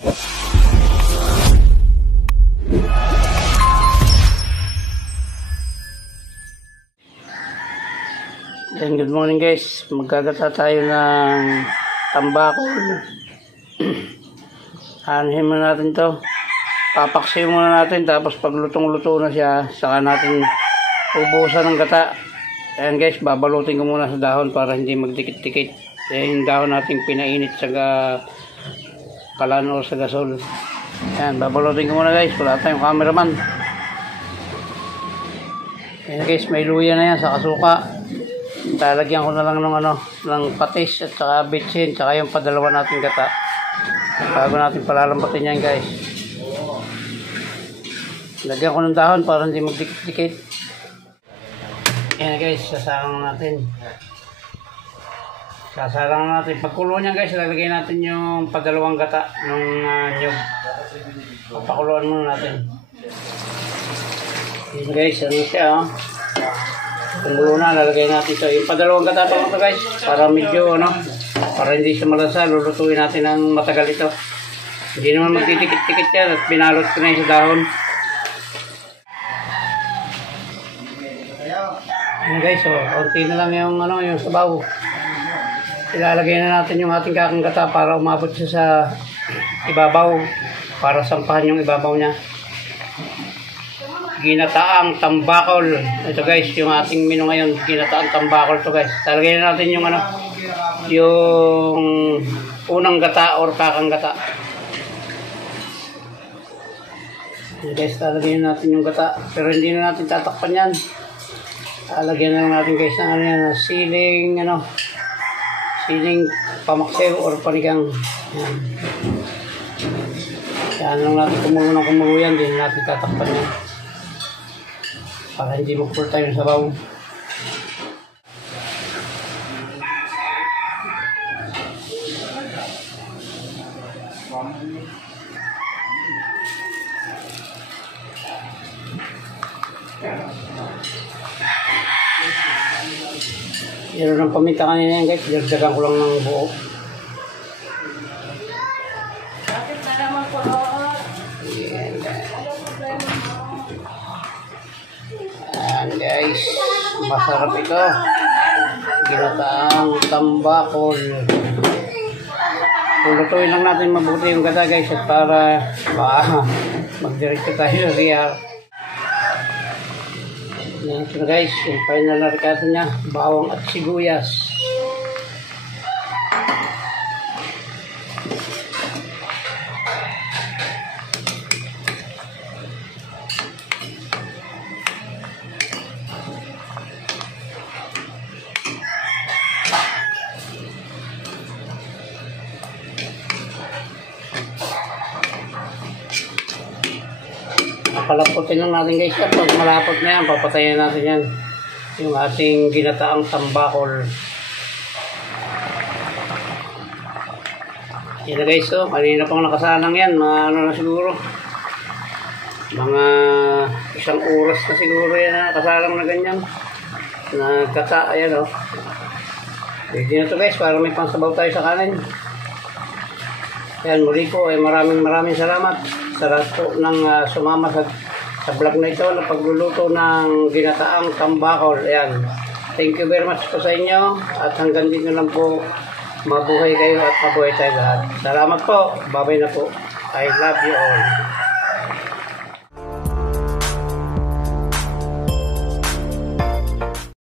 Then good morning guys, magkagata tayo ng tambakol. Anuhin muna natin to, papaksiw muna natin, tapos pag lutong-luto na siya, saka natin ubusan ng gata. Ayan guys, babalutin ko muna sa dahon para hindi magdikit-dikit. Ayan yung dahon natin pinainit sa kalan o sa gasol. Ayan, babalutin ko muna guys, wala tayong cameraman. Ayan guys, may luya na yan sa kasuka. Talagyan ko na lang ng patis at saka bitsin, saka yung padalawa natin gata. Bago natin palalambatin yan guys. Lagyan ko ng dahon para hindi magdikit-dikit. Ayan guys, sasalang natin. Pagkuluan yan guys, lalagay natin yung padalawang gata ng nyug. Papakuluan muna natin. Ayan guys, ano siya kumulo na, lalagay natin ito. Yung padalawang gata pa ito guys, para medyo para hindi siya malasa, lulutuin natin ng matagal ito. Hindi naman magdidikit-dikit yan at binalot ko na yung sa dahon. Ayan guys, konti na lang yung yung sabaw. Ilalagay na natin yung ating kakang gata para umabot siya sa ibabaw, para sampahan yung ibabaw niya. Ginataang tambakol. Ito guys, yung ating menu ngayon, ginataang tambakol to guys. Talagay na natin yung yung unang gata or kakang gata. Ayan guys, talagay na natin yung gata, pero hindi na natin tatakpan yan. Talagyan na lang natin guys ng siling siling pamaksew or panigang. Yan. Yan lang natin kumulo yan, hindi na natin tatakpan yan para hindi mag-pour tayo sa sabaw. Meron ng paminta kanina yan guys, dagdagan ko lang ng buo. Ayan guys, masarap ito. Ginataang tambakol. Pulutuin lang natin mabuti yung gata guys, at para magdiretso tayo sa CR. Yan ito guys, yung final na ricado niya, bawang at sibuyas. Palaputin lang natin guys yan. Pag malapot na yan, papatayin natin yan, yung ating ginataang tambakol. Yan na guys, kanina pang nakasalang yan, mga na siguro, mga 1 oras na siguro yan na nakasalang na ganyan na gata. Ayan ready na to guys, para may pangsabaw tayo sa kanin. Yan, muli po ay maraming salamat sa lahat po ng sumama sa vlog na ito na pagluluto ng ginataang tambakol. Ayan, thank you very much po sa inyo, at hanggang dito lang po. Mabuhay kayo at mabuhay tayo lahat. Salamat po, babay na po. I love you all.